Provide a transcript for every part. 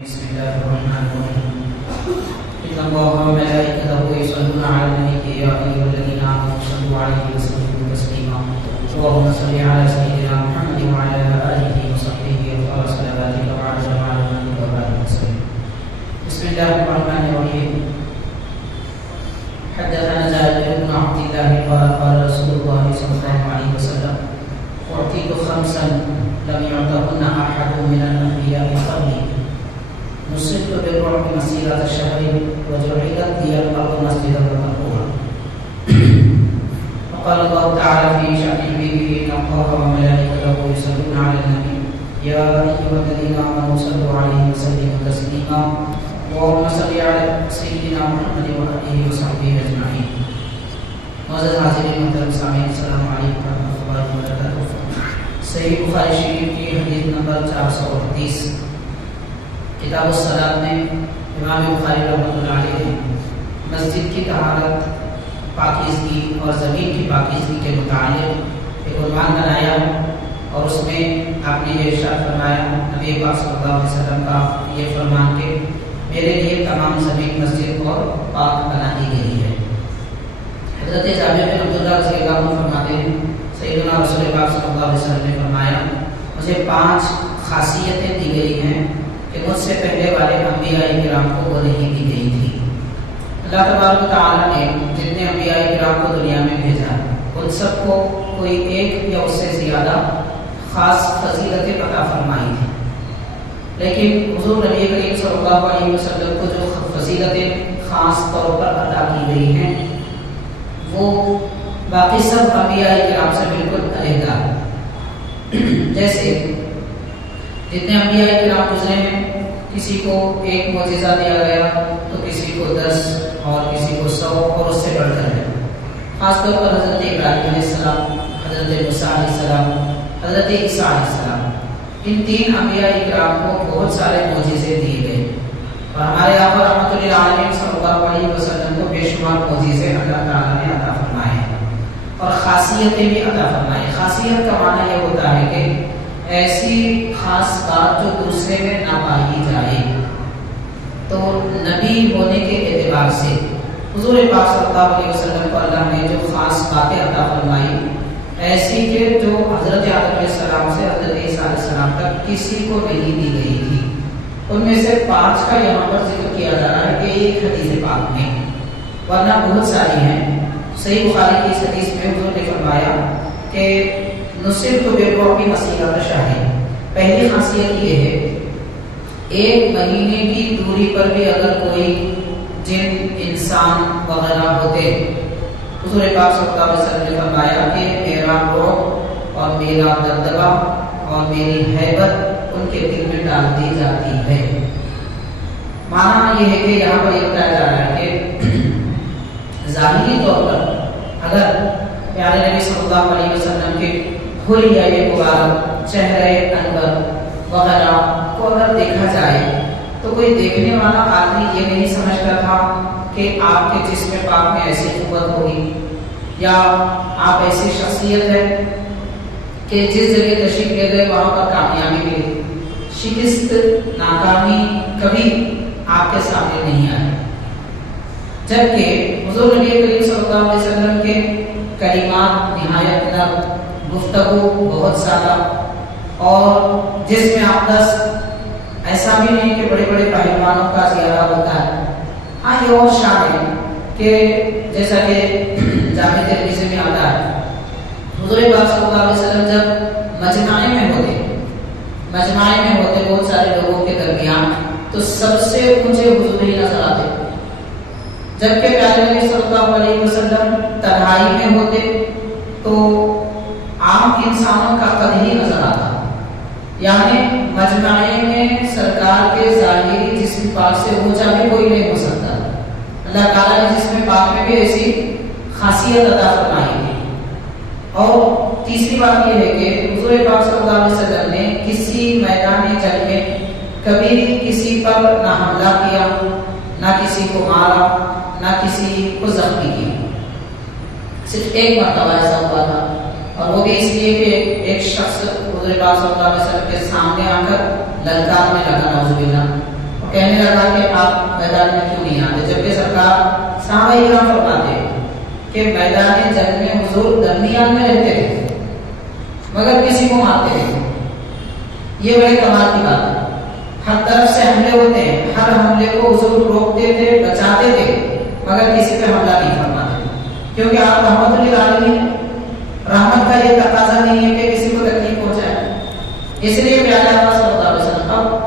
بسم الله الرحمن الرحيم إن الله وملائكته يصلون على النبي يا أيها الذين آمنوا صلوا عليه وسلموا تسليما اللهم صل على سيدنا محمد وعلى آله وصحبه وخير صلواتك وعلى جميع من وبارك وسلم. بسم الله الرحمن الرحيم. حدثنا جابر بن عبد الله قال قال رسول الله صلى الله عليه وسلم أعطيت خمسا لم يعطهن أحد من الأنبياء قبلي نصرت بالرعب مسيرة شهر وجعلت لي الأرض مسجدا وطهورا. وقال الله تعالى في شأن حبيبه إن الله وملائكته يصلون على النبي يا أيها الذين آمنوا صلوا عليه وسلموا تسليما اللهم صل على سيدنا محمد وآله وصحبه أجمعين. معزز حاضرین محترم سامعین السلام علیکم ورحمۃ اللہ وبرکاتہ. صحیح بخاری شریف کی حدیث نمبر 438 کتاب الصلاۃ میں امام بخاری رحمۃ اللہ علیہ نے مسجد کی طہارت، پاکیزگی اور زمین کی پاکیزگی کے متعلق ایک عنوان بنایا اور اس میں آپ نے یہ ارشاد فرمایا، نبی پاک صلی اللہ علیہ وسلم کا یہ فرمان کہ میرے لیے تمام زمین مسجد اور پاک بنا دی گئی ہے. حضرت جابر بن عبداللہ رضی اللہ عنہ فرماتے ہیں سیدنا رسول پاک صلی اللہ علیہ وسلم نے فرمایا مجھے 5 خاصیتیں دی گئی ہیں کہ مجھ سے پہلے والے انبیاء کرام کو وہ نہیں دی گئی تھی. اللہ تبارک و تعالیٰ نے جتنے انبیاء کرام کو دنیا میں بھیجا ان سب کو کوئی ایک یا اس سے زیادہ خاص فضیلتیں عطا فرمائی تھی، لیکن حضور نبی کریم صلی اللہ علیہ وسلم کو جو فضیلتیں خاص طور پر عطا کی گئی ہیں وہ باقی سب انبیاء کرام سے بالکل علیحدہ. جیسے جتنے انبیاء کرام گزرے ہیں کسی کو ایک معجزہ دیا گیا تو کسی کو 10 اور کسی کو 100 اور اس سے بڑھ کر ہے. خاص طور پر حضرت ابراہیم علیہ السلام، حضرت موسیٰ علیہ السلام، حضرت عیسیٰ علیہ السلام، ان 3 انبیاء کرام کو بہت سارے معجزے دیے گئے اور ہمارے آقا رحمۃ اللہ علیہ صلی اللہ علیہ وسلم کو بے شمار معجزے اللہ تعالیٰ نے عطا فرمائے اور خاصیتیں بھی عطا فرمائے. خاصیت کا معنی یہ ہوتا ہے کہ ایسی خاص بات جو دوسرے میں نہ پائی جائے. تو نبی ہونے کے اعتبار سے حضور پاک صلی اللہ علیہ وسلم کو اللہ نے جو خاص باتیں عطا فرمائی ایسی کہ جو حضرت آدم علیہ السلام سے حضرت عیسیٰ علیہ السلام تک کسی کو نہیں دی گئی تھی. ان میں سے 5 کا یہاں پر ذکر کیا جا رہا ہے کہ ایک حدیث پاک میں، ورنہ بہت ساری ہیں. صحیح بخاری کی اس حدیث میں حضور نے فرمایا کہ نصرت بالرعب مسیرۃ شہر. پہلی خاصیت یہ ہے 1 مہینے کی دوری پر بھی اگر کوئی جن انسان وغیرہ ہوتے حضور پاک صلی اللہ علیہ وسلم نے فرمایا کہ میرا رعب اور میرا دبدبہ اور میری ہیبت ان کے دل میں ڈال دی جاتی ہے. معنی یہ ہے کہ یہاں پر یہ بتایا جا رہا ہے کہ ظاہری طور پر اگر پیارے نبی صلی اللہ علیہ وسلم کے حلیہ مبارک، چہرے انور وغیرہ کو اگر دیکھا جائے تو کوئی دیکھنے والا آدمی یہ نہیں سمجھتا تھا کہ آپ کے جسم پاک میں ایسی قوت ہوگی یا آپ ایسی شخصیت ہے کہ جس جگہ تشریف لے گئے وہاں پر کامیابی ملی. شکست، ناکامی کبھی آپ کے سامنے نہیں آئی. جبکہ حضور نبی کریم صلی اللہ علیہ وسلم کے کلمات نہایت نرم، گفتگو بہت سادہ اور جس میں آپس ایسا بھی نہیں کہ بڑے بڑے پہلوانوں کا زیادہ ہوتا ہے. ہاں یہ اور شان ہے کہ جیسا کہ جامع ترمذی میں آتا ہے حضور پاک صلی اللہ علیہ وسلم جب مجمع میں ہوتے بہت سارے لوگوں کے درمیان تو سب سے اونچے حضور ہی نظر آتے، جبکہ پیارے نبی صلی اللہ علیہ وسلم تنہائی میں ہوتے تو عام انسانوں کا قد ہی نظر آتا. یعنی مجمع میں سرکار کے ظاہری جسم پاک سے اونچا بھی کوئی نہیں ہو سکتا. اللہ تعالیٰ نے جسم پاک میں بھی ایسی خاصیت عطا فرمائی ہے. اور تیسری بات یہ ہے کہ حضور پاک صلی اللہ علیہ وسلم نے کسی میدان جنگ میں کبھی کسی پر نہ حملہ کیا، نہ کسی کو مارا، نہ کسی کو زخمی کیا. صرف ایک مرتبہ ایسا ہوا تھا اور وہ بھی اس لیے کہ ایک شخص حضور پاک صلی اللہ علیہ وسلم کے سامنے آ کر للکار میں لگا، نعوذ باللہ، میدان میں کیوں نہیں آتے؟ جبکہ سرکار صحابہ کرام فرماتے ہیں کہ میدان جنگ میں حضور درمیان میں رہتے تھے مگر کسی کو مارتے نہیں۔ یہ بڑے کمال کی بات ہے۔ ہر طرف سے حملے ہوتے ہیں، ہر حملے کو حضور روکتے تھے، بچاتے تھے، مگر کسی پہ حملہ نہیں فرماتے، کیونکہ آپ رحمت للعالمین ہیں۔ رحمت کا یہ تقاضا نہیں ہے کہ کسی کو تکلیف پہنچائے، اس لیے پیارے آقا صلی اللہ علیہ وسلم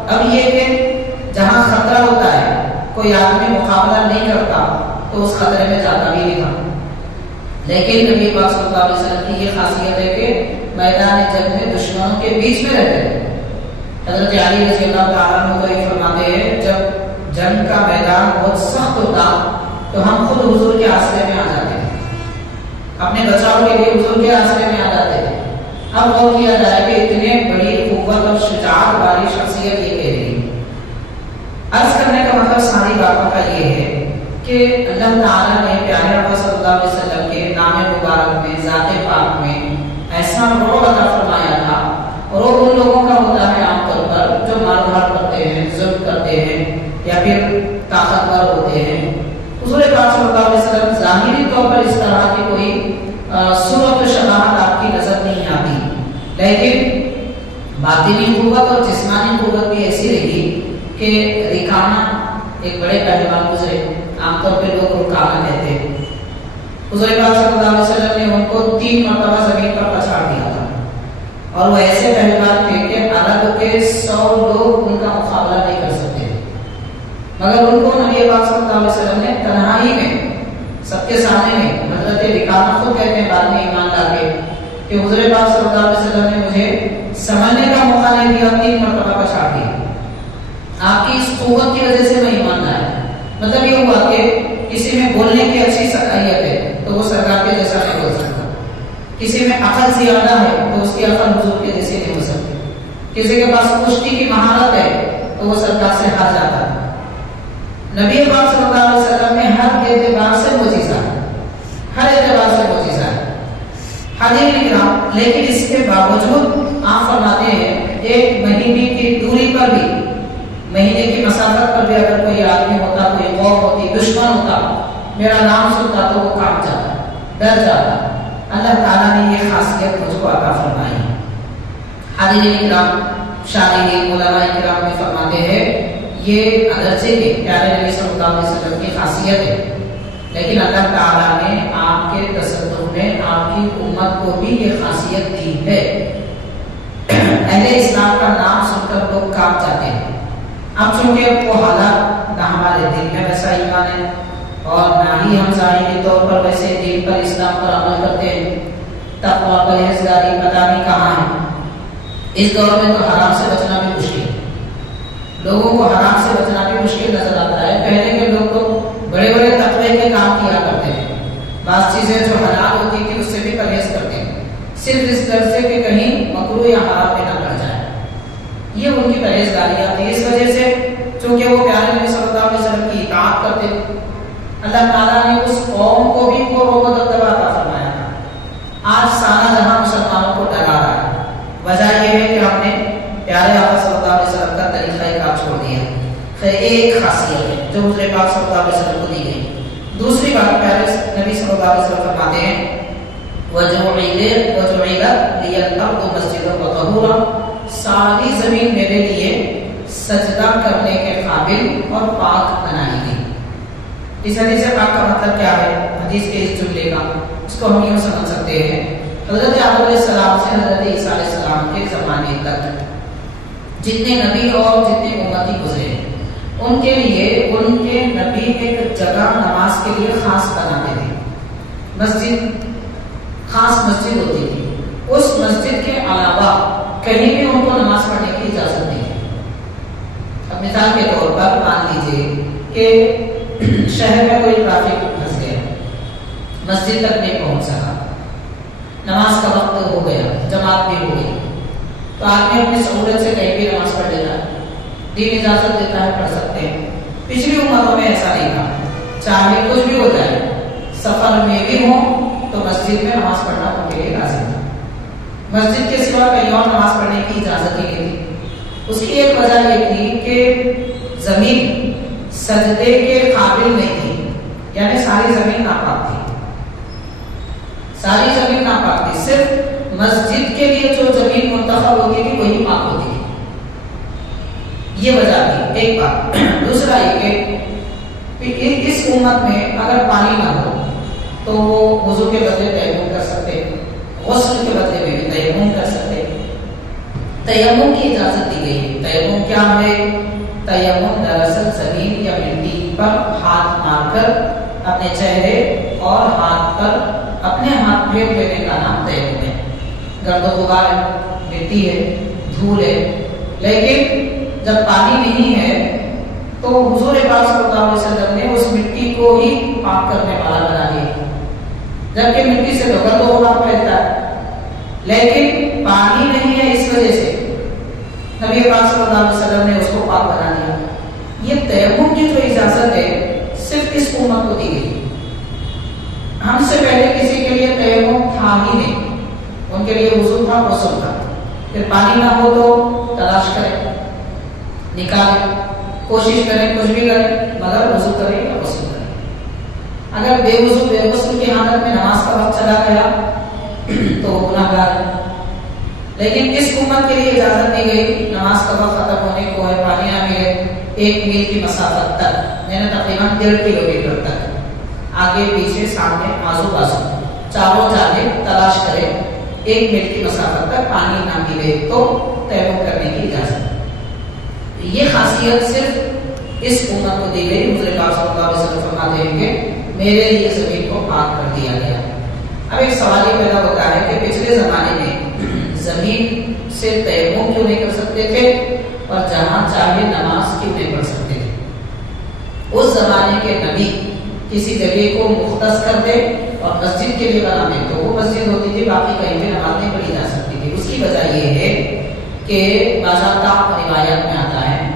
اب یہ کہ جہاں خطرہ ہوتا ہے کوئی آدمی مقابلہ نہیں کرتا تو اس خطرے میں جاتا بھی نہیں تھا، لیکن نبی پاک صلی اللہ علیہ وسلم کی یہ خاصیت ہے کہ میدان جنگ میں دشمنوں کے بیچ میں رہتے ہیں۔ حضرت علی رضی اللہ تعالیٰ عنہ تو یہ فرماتے ہیں جب جنگ کا میدان بہت سخت ہوتا تو ہم خود حضور کے آسرے میں آ جاتے تھے، اپنے بچاؤ کے لیے حضور کے آسرے میں آ جاتے تھے۔ اب غور کیا جائے کہ اتنے بڑی قوت اور شجاعت والی شخصیت یہ کہہ رہی ہے۔ عرض کرنے کا مطلب ساری باتوں کا یہ ہے کہ اللہ تعالیٰ نے پیارے آقا صلی اللہ علیہ وسلم کے نام مبارک میں، ذات پاک میں ایسا رعب عطا فرمایا تھا، اور وہ ان لوگوں کا ہوتا ہے عام طور پر جو مار دھاڑ کرتے ہیں، ظلم کرتے ہیں یا پھر طاقتور ہوتے ہیں۔ حضور پاک صلی اللہ علیہ وسلم ظاہری طور پر اس طرح کی کوئی صورت و شباہت آپ کی نظر نہیں آتی، لیکن باطنی قوت اور جسمانی قوت بھی ایسی رہی کہ رکانہ ایک بڑے پہلوان گزرے، عام طور پہ لوگ رکانہ کہتے ہیں۔ حضور پاک صلی اللہ علیہ وسلم نے ان کو 3 مرتبہ زمین پر پچھاڑ دیا تھا، اور وہ ایسے پہلوان تھے کہ عرب کے 100 لوگ ان کا مقابلہ نہیں کر سکتے، مگر ان کو نبی پاک صلی اللہ علیہ وسلم نے تنہائی میں سب کے سامنے میں، حضرت رکانہ خود کہتے ہیں بعد میں ایمان لا کے کہ حضور پاک صلی اللہ علیہ وسلم نے مجھے سمجھنے کا موقع نہیں دیا، 3 مرتبہ پچھاڑ دیا، آپ کی اس قوت کی وجہ سے میں ایمان لایا۔ مطلب یہ ہوا کہ کسی میں بولنے کی اچھی صلاحیت ہے تو وہ سرکار کے جیسا نہیں بول سکتا، کسی میں عقل زیادہ ہے تو اس کی عقل حضور کے جیسے نہیں ہو سکتی، کسی کے پاس کشتی کی مہارت ہے تو وہ سرکار سے ہار جاتا ہے۔ نبی پاک صلی اللہ علیہ وسلم میں ہر اعتبار سے معجزہ ہے، ہر اعتبار سے معجزہ ہے، حاضرین کرام، لیکن اس کے باوجود آپ فرماتے ہیں 1 مہینے کی دوری پر بھی، مہینے کی مسافت پر بھی اگر کوئی آدمی ہوتا، کوئی قوم ہوتی، دشمن ہوتا، میرا نام سنتا تو وہ کانپ جاتا، ڈر جاتا۔ اللہ تعالیٰ نے یہ خاصیت مجھ کو عطا فرمائی ہے۔ حاضرین کرام، شارحین علماء کرام میں فرماتے ہیں یہ اگرچہ کہ پیارے نبی صلی اللہ علیہ وسلم کی خاصیت ہے، لیکن اللہ تعالیٰ نے آپ کے تصدق میں آپ کی امت کو بھی یہ خاصیت دی ہے۔ اہل اسلام کا نام سن کر لوگ کانپ جاتے ہیں۔ اب چونکہ وہ حالات نہ ہمارے دل میں ویسا ایمان ہے اور نہ ہی ہم ظاہری طور پر ویسے دین پر، اسلام پر عمل کرتے ہیں، تقویٰ پرہیزگاری پتہ نہیں کہاں ہے۔ اس دور میں تو حرام سے بچنا بھی مشکل ہے، لوگوں کو حرام سے بچنا بھی مشکل نظر آتا ہے۔ پہلے کے لوگ تو بڑے بڑے تقوی کے کام کیا کرتے ہیں، بعض چیزیں جو حلال ہوتی تھی اس سے بھی پرہیز کرتے ہیں، صرف اس ڈر سے کہ کہیں مکروہ یا حرام میں نہ پڑ جائے۔ یہ ان کی پرہیزگاریاں تھی، اس وجہ سے چونکہ وہ پیارے نبی صلی اللہ علیہ وسلم کی اطاعت کرتے تھے، اللہ تعالیٰ نے اس قوم کو بھی وہ رعب و دبدبہ عطا فرمایا تھا۔ آج سارا جہاں مسلمانوں کو ڈرا رہا ہے، وجہ یہ ہے کہ ہم نے پیارے آقا صلی اللہ علیہ وسلم کا طریقہ کار چھوڑ دیا۔ خیر ایک خاصیت ہے جو حضور پاک صلی اللہ علیہ وسلم کو دی گئی۔ دوسری بات پیارے نبی صلی اللہ علیہ وسلم فرماتے ہیں وَجُعِلَتْ لِيَ الْأَرْضُ مَسْجِدًا وَطَهُورًا، ساری زمین میرے لیے سجدہ کرنے کے قابل اور پاک بنائی گئی۔ اس حدیث پاک کا مطلب کیا ہے؟ حدیث کے اس جملے کا اس کو ہم یوں سمجھ سکتے ہیں، حضرت آدم علیہ السلام سے حضرت عیسیٰ علیہ السلام کے زمانے تک جتنے نبی اور جتنے امتی گزرے ان کے لیے ان کے نبی ایک جگہ نماز کے لیے خاص بناتے تھے، مسجد، خاص مسجد ہوتی تھی، اس مسجد کے علاوہ کہیں بھی ان کو نماز پڑھنے کی اجازت نہیں ہے۔ اب مثال کے طور پر مان لیجیے کہ شہر میں کوئی ٹریفک پھنس گیا، مسجد تک نہیں پہنچ سکا، نماز کا وقت ہو گیا، جماعت بھی ہو گئی، تو آدمی اپنی سہولت سے کہیں بھی نماز پڑھ لیتا ہے، دین اجازت دیتا ہے، پڑھ سکتے ہیں۔ پچھلی امتوں میں ایسا نہیں تھا، چاہے کچھ بھی ہو جائے، سفر میں بھی ہو تو مسجد میں نماز پڑھنا ان کے لیے لازم تھا، مسجد کے سوا کہیں اور نماز پڑھنے کی اجازت ہی نہیں تھی۔ اس کی ایک وجہ یہ تھی کہ زمین سجدے کے قابل نہیں تھی، یعنی ساری زمین ناپاک تھی، ساری زمین ناپاک تھی، صرف مسجد کے لیے جو زمین منتخب ہوتی تھی وہی پاک ہوتی تھی، یہ وجہ تھی ایک بات۔ دوسرا یہ کہ اس امت میں اگر پانی نہ ہو تو وہ وضو کے بدلے تیمم کر سکتے، غسل کے بدلے میں بھی تیمم کر سکتے۔ تیمم کی اجازت دی گئی ہے۔ تیمم کیا ہے؟ تیمم دراصل زمین یا مٹی پر ہاتھ مار کر اپنے چہرے اور ہاتھ پر اپنے ہاتھ پھیر لینے کا نام تیمم ہے۔ گرد و غبار ہے، مٹی ہے، دھول ہے، لیکن جب پانی نہیں ہے تو حضور پاک صلی اللہ علیہ وسلم نے اس مٹی کو ہی پاک کرنے والا بنا دیا، جبکہ مٹی سے تو گرد و غبار پھیلتا ہے، لیکن پانی نہیں ہے، اس وجہ سے نبی پاک صلی اللہ علیہ وسلم نے اس کو پاک بنا دیا۔ یہ تیمم کی جو اجازت ہے صرف اس امت کو دی گئی، ہم سے پہلے کسی کے لیے تیمم تھا ہی نہیں، ان کے لیے وضو تھا، غسل تھا، پھر پانی نہ ہو تو تلاش کریں، نکالیں، کوشش کریں، کچھ بھی کریں، مگر وضو کریں یا غسل کریں۔ اگر بے وضو بے غسل کی حالت میں نماز کا وقت چلا گیا تو گناہگار ہے۔ لیکن اس امت کے لیے اجازت دی گئی، نماز کا وقت ختم ہونے کو ہے، پانی نہ ملے، 1 میل کی مسافت تک، یعنی تقریباً 1.5 کلومیٹر تک، آگے پیچھے سامنے آزو بازو چاروں جانب تلاش کرے، 1 میل کی مسافت تک پانی نہ ملے تو تیمم کرنے کی اجازت۔ یہ خاصیت صرف اس امت کو دی گئی۔ حضور پاک صلی اللہ علیہ وسلم فرماتے ہیں کہ میرے لیے زمین کو پاک کر دیا گیا۔ اب ایک سوال یہ پیدا ہوتا ہے کہ پچھلے زمانے میں زمین سے تیمم کیوں نہیں کر سکتے تھے اور جہاں چاہے نماز کیوں نہیں پڑھ سکتے تھے؟ اس زمانے کے نبی کسی جگہ کو مختص کر دے اور مسجد کے لیے بنا دے تو وہ مسجد ہوتی تھی، باقی کہیں پہ نماز نہیں پڑھی جا سکتی تھی۔ اس کی وجہ یہ ہے کہ باضابطہ روایات میں آتا ہے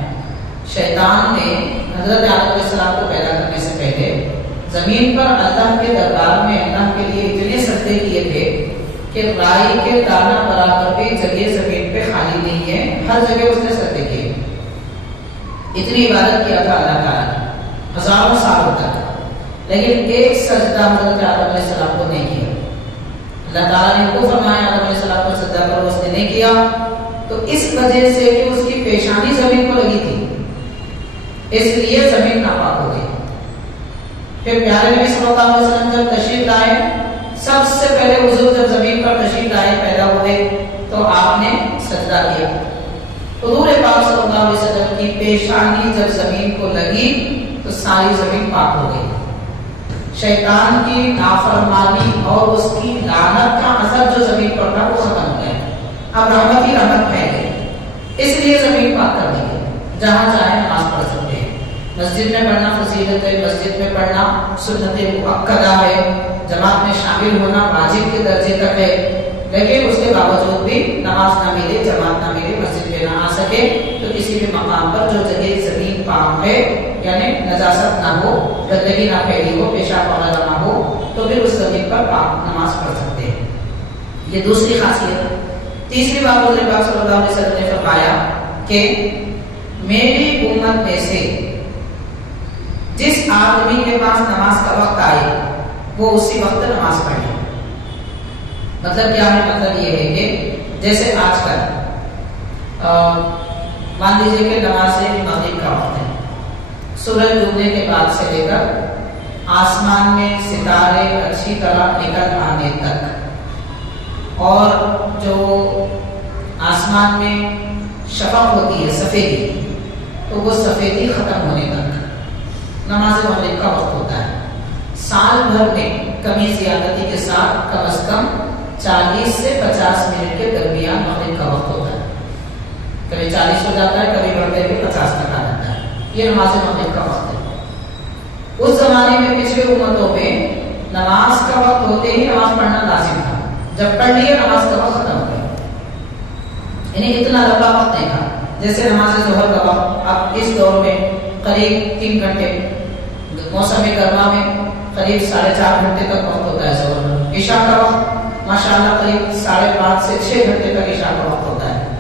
شیطان نے حضرت آدم علیہ السلام کو پیدا کرنے سے پہلے زمین پر اللہ کے دربار میں اللہ کے لیے اتنے سجدے کیے تھے کہ رائی کے دانہ برابر بھی جگہ زمین پہ خالی نہیں ہے، ہر جگہ اس نے سجدے کیے، اتنی عبادت کیا تھا اللہ تعالیٰ نے ہزاروں سالوں تک، لیکن ایک سجدہ حضرت آدم علیہ السلام کو نہیں کیا۔ اللہ تعالیٰ نے کو فرمایا آدم علیہ السلام کو سجدہ کرو، اس نے نہیں کیا، تو اس وجہ سے کہ اس کی پیشانی زمین کو لگی تھی، اس لیے زمین ناپاک ہو گئی۔ پھر پیارے نبی صلی اللہ علیہ وسلم جب تشریف لائے، سب سے پہلے حضور جب زمین پر تشریف لائے پیدا ہوئے تو آپ نے سجدہ کیا۔ حضور پاک صلی اللہ علیہ وسلم کی پیشانی جب زمین کو لگی تو ساری زمین پاک ہو گئی۔ شیطان کی نافرمانی اور اس کی لعنت کا اثر جو زمین پر تھا وہ ختم ہو گیا، اب رحمت ہی رحمت پھیل گئی، اس لیے زمین پاک کر دی گئی، جہاں چاہے نماز پڑھ سکتے ہیں۔ مسجد میں پڑھنا فضیلت ہے، مسجد میں پڑھنا سنت مؤکدہ ہے، جماعت میں شامل ہونا واجب کے درجے تک ہے، لیکن اس کے باوجود بھی نماز نہ ملے، جماعت نہ ملے، مسجد میں نہ آ سکے تو کسی بھی مقام پر جو جگہ زمین پاک ہے، یعنی نجاست نہ ہو، گندگی نہ پھیلی ہو، پیشاب وغیرہ نہ ہو، تو پھر اس زمین پر پاک نماز پڑھ سکتے ہیں۔ یہ دوسری خاصیت ہے۔ تیسری بات حضور پاک صلی اللہ علیہ وسلم نے فرمایا کہ میری امت میں سے جس آدمی کے پاس نماز کا وقت آئے وہ اسی وقت نماز پڑھے۔ مطلب کیا ہے؟ مطلب یہ ہے کہ جیسے آج کل مان لیجیے کہ نماز مغرب کا وقت ہے، سورج ڈوبنے کے بعد سے لے کر آسمان میں ستارے اچھی طرح نکل آنے تک، اور جو آسمان میں شفق ہوتی ہے سفیدی، تو وہ سفیدی ختم ہونے تک نماز مغرب کا وقت ہوتا ہے۔ سال بھر میں کمی زیادتی کے ساتھ کم از کم 40 سے 50 منٹ کے درمیان مغرب کا وقت ہوتا ہے، کبھی 40 ہو جاتا ہے، کبھی بڑھتے ہوئے 50 تک آ جاتا ہے، یہ نماز مغرب کا وقت ہے۔ اس زمانے میں پچھلے امتوں میں نماز کا وقت ہوتے ہی نماز پڑھنا لازم تھا، جب پڑھ لیے نماز کا وقت ختم ہو گیا، یعنی اتنا لمبا وقت نہیں تھا جیسے نماز ظہر کا وقت۔ اب اس دور میں قریب 3 گھنٹے، موسم گرما میں قریب 4.5 گھنٹے تک وقت ہوتا ہے ظہر۔ عشاء کا وقت ماشاءاللہ قریب 5.5 سے 6 گھنٹے تک عشاء کا وقت ہوتا ہے۔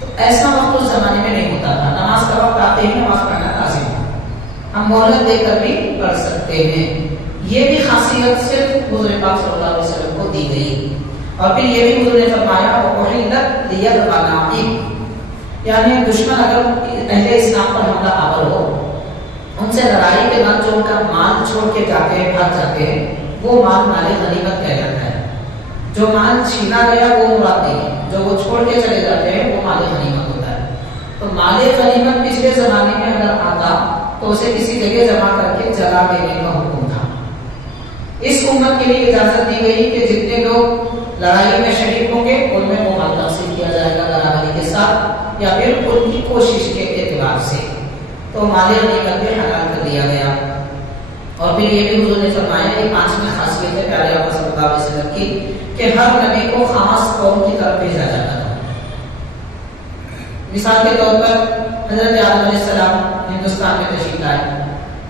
تو ایسا وقت اس زمانے میں نہیں ہوتا تھا، نماز کا وقت آتے ہی نماز پڑھنا لازم تھا۔ ہم مہلت دے کر بھی پڑھ سکتے ہیں. یہ بھی خاصیت صرف حضور پاک صلی اللہ علیہ وسلم کو دی گئی. اور پھر یہ بھی حضور نے فرمایا وَأُحِلَّتْ لِيَ الْغَنَائِمُ، یعنی دشمن اگر اہل اسلام پر حملہ آور ہو، ان سے لڑائی کے بعد جو ان کا مال چھوڑ کے جاتے ہیں، بھاگ جاتے ہیں، وہ مال مال غنیمت کہلاتا ہے. جو مال چھینا گیا وہ مراد نہیں ہے، جو وہ چھوڑ کے چلے جاتے ہیں وہ مال غنیمت ہوتا ہے. تو مال غنیمت پچھلے زمانے میں اگر آتا تو اسے کسی جگہ جمع کر کے جلا دینے کا حکم تھا. اس امت کے لیے اجازت دی گئی کہ جتنے لوگ لڑائی میں شریک ہوں گے ان میں وہ مال تقسیم کیا جائے گا برابری کے ساتھ، یا پھر ان کی کوشش کے اعتبار سے. تو مال غنیمت میں حلال کر دیا گیا. اور پھر یہ بھی حضور نے فرمایا، یہ پانچویں خاصیت ہے پیارے آقا صلی اللہ علیہ وسلم کی، کہ ہر نبی کو خاص قوم کی طرف بھیجا جاتا تھا. مثال کے طور پر حضرت آدم علیہ السلام ہندوستان میں تشریف لائے،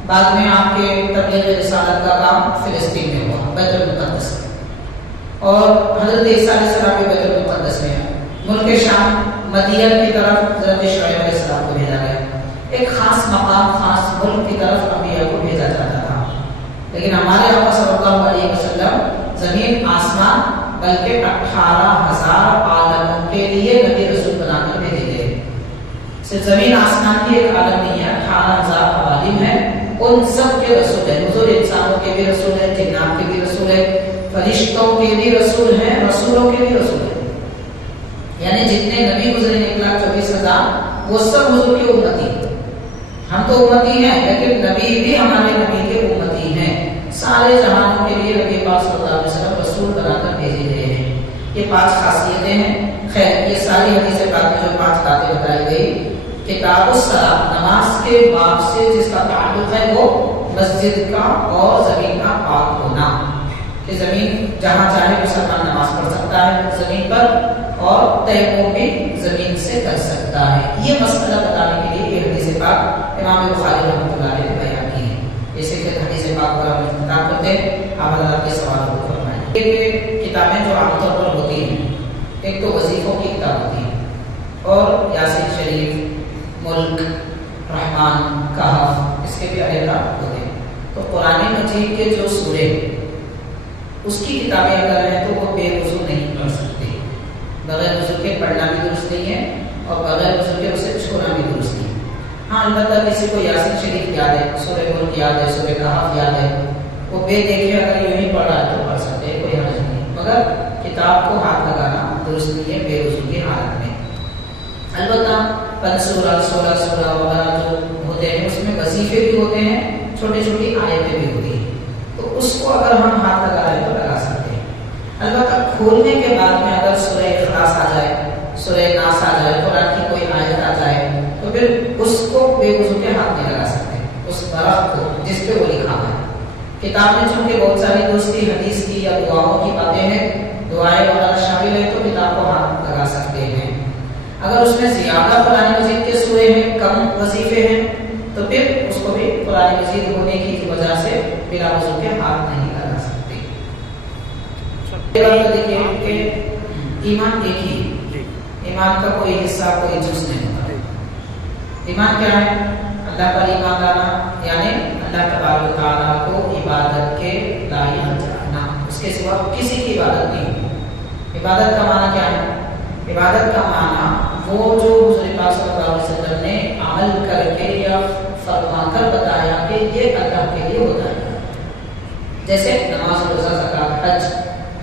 بعد میں آپ کے تبلیغ رسالت کا کام فلسطین میں ہوا، بیت المقدس. اور حضرت عیسیٰ علیہ السلام بھی بیت المقدس میں ہے. ملک شام مدین کی طرف حضرت شعیب علیہ السلام کو بھیجا گیا. ایک خاص مقام، خاص ملک کی طرف انبیاء کو بھیجا جاتا تھا. لیکن ہمارے آقا صلی اللہ علیہ وسلم زمین آسمان بلکہ 18,000 عالموں کے لیے نبی رسول بنا کر بھیجے گئے. صرف زمین آسمان کی ایک عالم نہیں ہے، 18,000 عوالم ہیں، ان سب کے رسول ہیں. حضور انسانوں کے بھی رسول ہیں، جنات کے بھی رسول ہیں، فرشتوں کے بھی رسول ہیں، رسولوں کے بھی رسول ہیں. یعنی جتنے نبی گزرے 1,24,000 وہ سب حضور کے امتی ہیں. ہم تو امتی ہیں لیکن نبی بھی ہمارے نبی کے امتی ہیں. سارے جہانوں کے لیے نبی پاک صلی اللہ علیہ وسلم رسول بنا کر بھیجے گئے ہیں. یہ 5 خاصیتیں ہیں. خیر، یہ ساری حدیث پاک میں جو 5 باتیں بتائی گئی، کتاب الصلاۃ نماز کے باب سے جس کا تعلق ہے وہ مسجد کا اور زمین کا پاک ہونا، کہ زمین جہاں چاہے مسلمان نماز پڑھ سکتا ہے زمین پر، اور تیمم بھی زمین سے کر سکتا ہے. یہ مسئلہ بتانے کے لیے یہ حدیث پاک امام بخاری رحمۃ اللہ علیہ نے بیان کی ہے. جیسے کہ حدیث پاک پر ہم اختتام کرتے ہیں، آپ حضرات کے سوالوں کو فرمائیں. یہ کتابیں جو عام طور پر ہوتی ہیں، ایک تو وظیفوں کی کتاب ہوتی ہے، اور یاسین شریف، ملک، رحمان، کہف، اس کے بھی علیحدہ ہوتے ہیں. تو قرآن مجید کے جو سورے اس کی کتابیں اگر ہیں تو وہ بے وضو نہیں پڑھ سکتے. بغیر وضو کے پڑھنا بھی درست نہیں ہے، اور بغیر وضو کے اسے چھونا بھی درست نہیں. ہاں البتہ کسی کو یاسین شریف یاد ہے، سورہ ملک یاد ہے، سورہ کہف یاد ہے، وہ بے دیکھے اگر یوں ہی پڑھ رہا ہے تو پڑھ سکتے ہیں، کوئی حرج نہیں. مگر کتاب کو ہاتھ لگانا درست نہیں ہے بے وضو کی حالت میں. البتہ 5 سورہ 16 سورہ وغیرہ جو ہوتے ہیں اس میں وظیفے بھی ہوتے ہیں، چھوٹی چھوٹی آیتیں بھی ہوتی ہیں، تو اس کو اگر ہم ہاتھ لگا رہے تو لگا سکتے ہیں. البتہ کھولنے کے بعد میں اگر سورہ اخلاص آ جائے، سورہ ناس آ جائے، قرآن کی کوئی آیت آ جائے تو پھر اس کو بے وضو کے ہاتھ نہیں لگا سکتے، اس درخت کو جس پہ وہ لکھا ہے. کتاب میں چونکہ بہت ساری دوسری حدیث کی یا دعاؤں کی باتیں ہیں، دعائیں وغیرہ شامل ہیں، تو کتاب کو ہاتھ لگا سکتے ہیں. اگر اس میں زیادہ قرآن مجید کے سورے ہیں، کم وظیفے ہیں، تو پھر اس کو بھی قرآن مجید ہونے کی وجہ سے بلا وضو کے ہاتھ نہیں لگا سکتے. دیکھیے کہ ایمان ایک ہی، ایمان کا کوئی حصہ کوئی جز نہیں ہوتا. ایمان کیا ہے؟ اللہ پر ایمان لانا، یعنی اللہ تبارک و تعالیٰ کو عبادت کے لائق جاننا، اس کے سوا کسی کی عبادت نہیں. عبادت کا معنی کیا ہے؟ عبادت کا معنی وہ جو حضور پاک صلی اللہ علیہ وسلم نے عمل کر کے یا فرما کر بتایا کہ یہ اللہ کے لیے ہوتا ہے. جیسے نماز، روزہ، زکات، حج،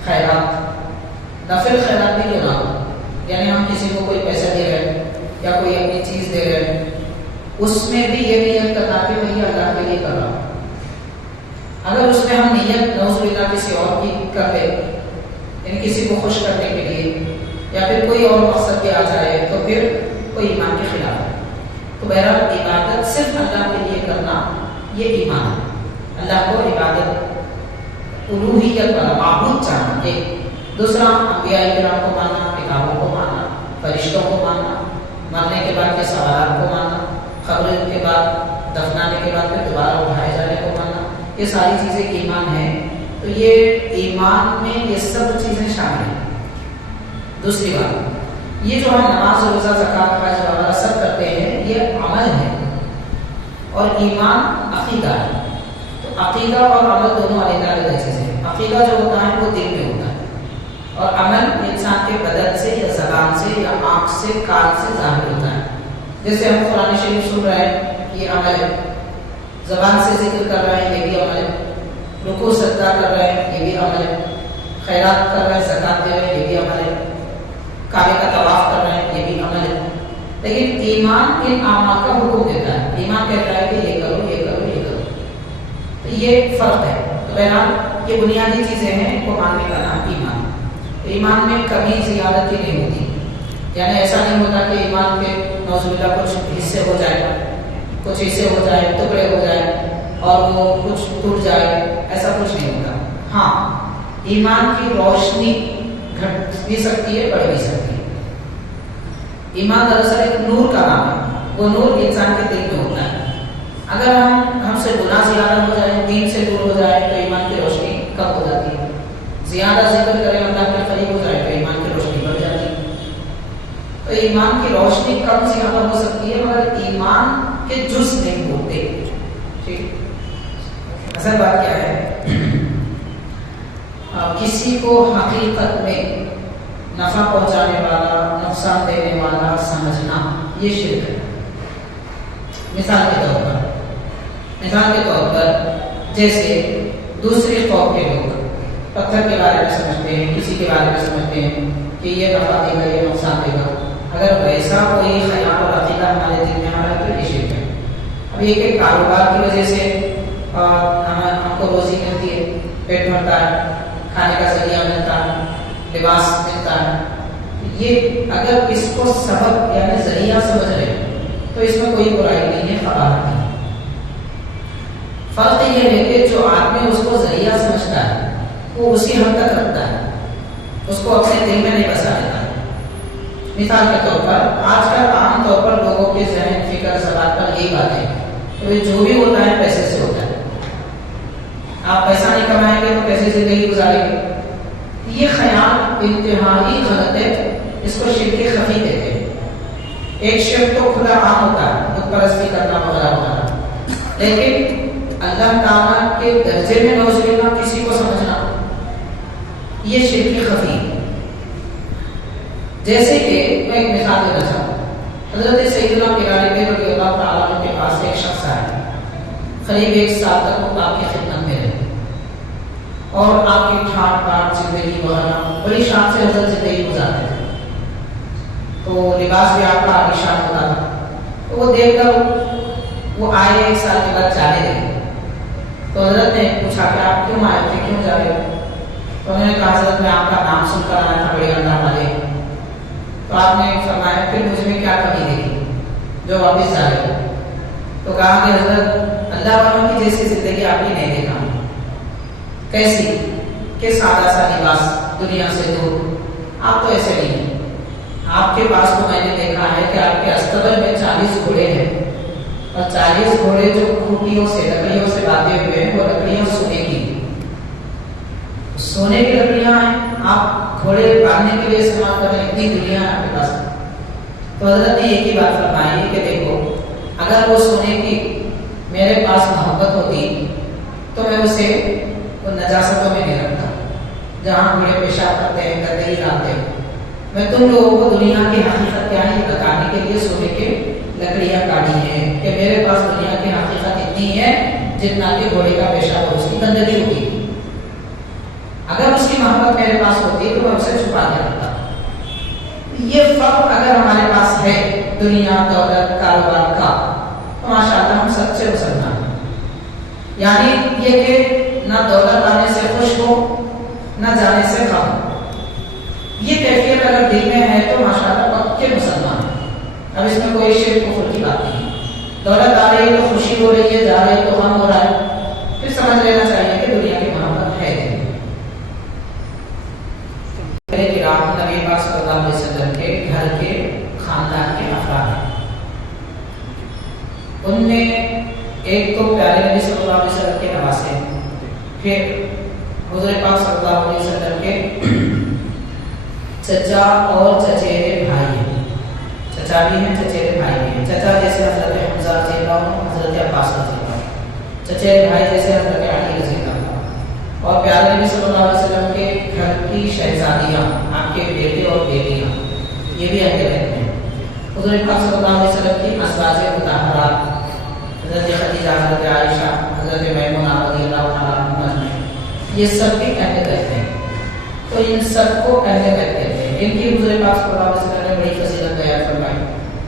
خیرات، نفل خیرات بھی جو نہ ہو، یعنی ہم کسی کو کوئی پیسہ دے رہے ہیں یا کوئی اپنی چیز دے رہے ہیں، اس میں بھی یہ نیت کرنا کہ بھئی اللہ کے لیے کر رہا ہوں. اگر اس میں ہم نیت نعوذ باللہ کسی اور کی کر دیں، یعنی کسی کو خوش کرنے کے لیے یا پھر کوئی اور مقصد بھی آ جائے تو پھر کوئی ایمان کے خلاف ہے. تو بہرحال عبادت صرف اللہ کے لیے کرنا یہ ایمان ہے. اللہ کو عبادت الوہیت والا معبود چاہنا. ایک دوسرا انبیاء کرام کو ماننا، کتابوں کو ماننا، فرشتوں کو ماننا، مرنے کے بعد کے سوالات کو ماننا، قبر کے بعد دفنانے کے بعد پھر دوبارہ اٹھائے جانے کو ماننا، یہ ساری چیزیں ایمان ہیں. تو یہ ایمان میں یہ سب چیزیں شامل ہیں. دوسری بات، یہ جو ہم نماز، روزہ، زکات، حج وغیرہ سب کرتے ہیں یہ عمل ہے. اور ایمان عقیدہ ہے. تو عقیدہ اور عمل دونوں علیحدہ چیزیں ہیں. عقیدہ جو ہوتا ہے وہ دل میں ہوتا ہے اور عمل انسان کے بدن سے یا زبان سے یا آنکھ سے کان سے ظاہر ہوتا ہے. جیسے ہم قرآن شریف سن رہے ہیں یہ عمل ہے, زبان سے ذکر کر رہے ہیں یہ بھی عمل ہے, رکوع سجدہ کر رہے ہیں یہ بھی عمل ہے, خیرات کر رہے ہیں زکات دے رہے ہیں یہ بھی عمل ہے, کعبے کا طواف کر رہے ہیں یہ بھی عمل ہے. لیکن ایمان ان اعمال کا حکم دیتا ہے. ایمان کہتا ہے کہ یہ کرو یہ کرو یہ کرو. تو یہ فرق ہے. تو بہرحال یہ بنیادی چیزیں ہیں, ان کو ماننے کا نام ایمان. ایمان میں کبھی زیادتی نہیں ہوتی, یعنی ایسا نہیں ہوتا کہ ایمان کے نعوذ باللہ کچھ حصے ہو جائے, کچھ حصے ہو جائے, ٹکڑے ہو جائے اور وہ کچھ ٹوٹ جائے, ایسا کچھ نہیں ہوتا. ہاں ایمان کی روشنی گھٹ بھی سکتی ہے, بڑھ بھی سکتی ہے. ایمان دراصل ایک نور کا نام ہے, وہ نور انسان کے دل میں ہوتا ہے. اگر ہم سے گناہ زیادہ ہو جائے, دین سے دور ہو جائے تو ایمان کی روشنی کم ہو جاتی ہے. زیادہ ذکر کریں اللہ کے قریب ہو جائے تو ایمان کی روشنی بڑھ جاتی ہے. تو ایمان کی روشنی کم زیادہ ہو سکتی ہے مگر ایمان کے جز نہیں ہوتے. ٹھیک, اصل بات کیا ہے, کسی کو حقیقت میں نفع پہنچانے والا, نقصان دینے والا سمجھنا یہ شرک ہے. مثال کے طور پر جیسے دوسری قوم کے لوگ پتھر کے بارے میں سمجھتے ہیں, کسی کے بارے میں سمجھتے ہیں کہ یہ نفع دے گا یہ نقصان دے گا. اگر ویسا کوئی خیال اور عقیدہ ہمارے دل میں آ رہا ہے تو یہ شرک ہے. اب یہ کہ کاروبار کی وجہ سے ہم کو روزی ملتی ہے, پیٹ بھرتا ہے, کھانے کا ذریعہ ملتا ہے, لباس ملتا ہے, یہ اگر اس کو سبب یعنی ذریعہ سمجھ رہے ہیں تو اس میں کوئی برائی نہیں ہے, قباحت نہیں. فرق یہ ہے کہ جو آدمی اس کو ذریعہ سمجھتا ہے وہ اسی حد تک رکھتا ہے, اس کو اپنے دل میں نہیں بسا لیتا ہے. مثال کے طور پر آج کل عام طور پر لوگوں کے ذہن فکر زبان پر یہی بات ہے کہ جو بھی ہوتا ہے پیسے سے ہوتا ہے. آپ پیسہ نہیں کمائیں گے تو کیسے زندگی گزاریں گے. یہ خیال انتہائی غلط ہے, اس کو شرک خفی کہتے ہیں. ایک شرک تو کھلا عام ہوتا ہے, بت پرستی کرنا وغیرہ وغیرہ, لیکن اللہ تعالیٰ کے درجے میں نعوذ باللہ کسی کو سمجھنا یہ شرک خفی ہے. جیسے کہ میں ایک مثال دینا چاہتا ہوں. حضرت سیدنا بلال رضی اللہ تعالیٰ عنہ کے پاس ایک شخص آیا, قریب 1 سال تک وہ آپ کی خدمت میں رہے اور آپ کی ٹھاٹ پاٹ زندگی وغیرہ بڑی شان سے حضرت زندگی گزارتے تھے. تو لباس بھی آپ کا عالیشان ہوتا تھا. تو وہ دیکھ کر وہ آئے 1 سال کے بعد جانے لگے. تو حضرت نے پوچھا کہ آپ کیوں آئے تھے, کیوں جا رہے ہو؟ تو انہوں نے کہا حضرت میں آپ کا نام سن کر آیا تھا بڑے اللہ والے. تو آپ نے فرمایا پھر مجھ میں کیا کمی دیکھی جو واپس جا رہے ہو؟ تو کہا کہ حضرت اللہ والوں کی جیسی زندگی آپ نے نہیں دیکھا. کیسی کہ سادہ سا لباس, دنیا سے دور. آپ تو ایسے نہیں ہیں. آپ کے پاس تو میں نے دیکھا ہے کہ آپ کے استبل میں 40 گھوڑے ہیں اور 40 گھوڑے جو کھوٹیوں سے لکڑیوں سے باندھے ہوئے ہیں وہ لکڑیاں سونے کی, سونے کی لکڑیاں ہیں. آپ گھوڑے باندھنے کے لیے استعمال کر رہے ہیں, اتنی دنیا ہے آپ کے پاس. تو حضرت نے ایک ہی بات فرمائی کہ دیکھو اگر وہ سونے کی میرے پاس محبت ہوتی تو میں اسے وہ نجاستوں میں نہیں رکھتا جہاں گھوڑے پیشاب کرتے ہیں, گندگی لاتے ہیں. میں تم لوگوں کو دنیا کی حقیقت کیا ہے بتانے کے لیے سونے کے لکڑیاں کاٹی ہیں کہ میرے پاس دنیا کی حقیقت اتنی ہے جتنا کہ گھوڑے کا پیشاب اور اس کی گندگی ہوتی. اگر اس کی محبت میرے پاس ہوتی تو میں اسے چھپا کے رکھتا. یہ فرق اگر ہمارے پاس ہے دنیا, دولت, کاروبار کا تو ماشاءاللہ ہم سچے مسلمان ہیں. یعنی یہ کہ نہ دولت آنے سے خوش ہو نہ جانے سے غم. یہ کیفیت اگر دل میں ہے تو ماشاءاللہ پکے مسلمان ہیں. اب اس میں کوئی شرک کفر کی بات نہیں. دولت آ رہی ہے تو خوشی ہو رہی ہے, جا رہی ہے تو غم ہو رہا ہے, پھر سمجھ لینا چاہیے کہ دنیا کی محبت ہے. نبی پاک صلی اللہ علیہ وسلم کے گھر کے خاندان کے افراد ہیں. ان میں ایک تو پیارے نبی صلی اللہ علیہ وسلم کے نواسے, پھر حضور پاک صلی اللہ علیہ وسلم کے چچا اور چچیرے بھائی ہیں. چچا بھی ہیں, چچیرے بھائی بھی ہیں. چچا جیسے حضرت حمزہ رضی اللہ عنہ, حضرت حضرت عباس رضی اللہ عنہ، چچے بھائی جیسے حضرت علی رضی اللہ عنہ، اور پیارے نبی صلی اللہ علیہ وسلم کے گھر کی شہزادیاں، آپ کے بیٹے اور بیٹیاں، یہ بھی اہل بیت میں. حضور پاک صلی اللہ علیہ وسلم کی ازواج مطہرات، حضرت خدیجہ، حضرت عائشہ، حضرت میمونہ رضی اللہ تعالیٰ عنہ، یہ سب بھی اہل بیت ہیں. تو ان سب کو اہل بیت کہتے ہیں. ان کی حضور پاک صلی اللہ علیہ وسلم نے بڑی فضیلت بیان فرمائی.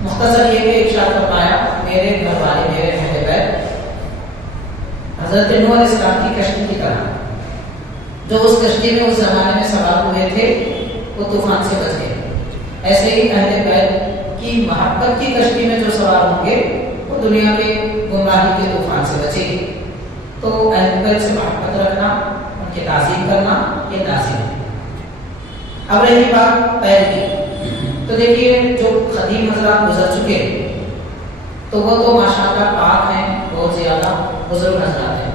مختصر یہ کہ ارشاد فرمایا میرے گھر والے، میرے اہل بیت حضرت نوح علیہ السلام کی کشتی کی طرح، جو اس کشتی میں اس زمانے میں سوار ہوئے تھے وہ طوفان سے بچ گئے. ایسے ہی اہل بیت کی محبت کی کشتی میں جو سوار ہوں گے وہ دنیا کے گمراہی کے طوفان سے بچے گی. تو اہل بیت سے محبت رکھنا، ان کی تعظیم کرنا، یہ لازم ہے. اب رہی بات پیروی، تو دیکھیے جو قدیم حضرات گزر چکے تو وہ تو ماشاءاللہ پاک ہیں، بہت زیادہ بزرگ حضرات ہیں.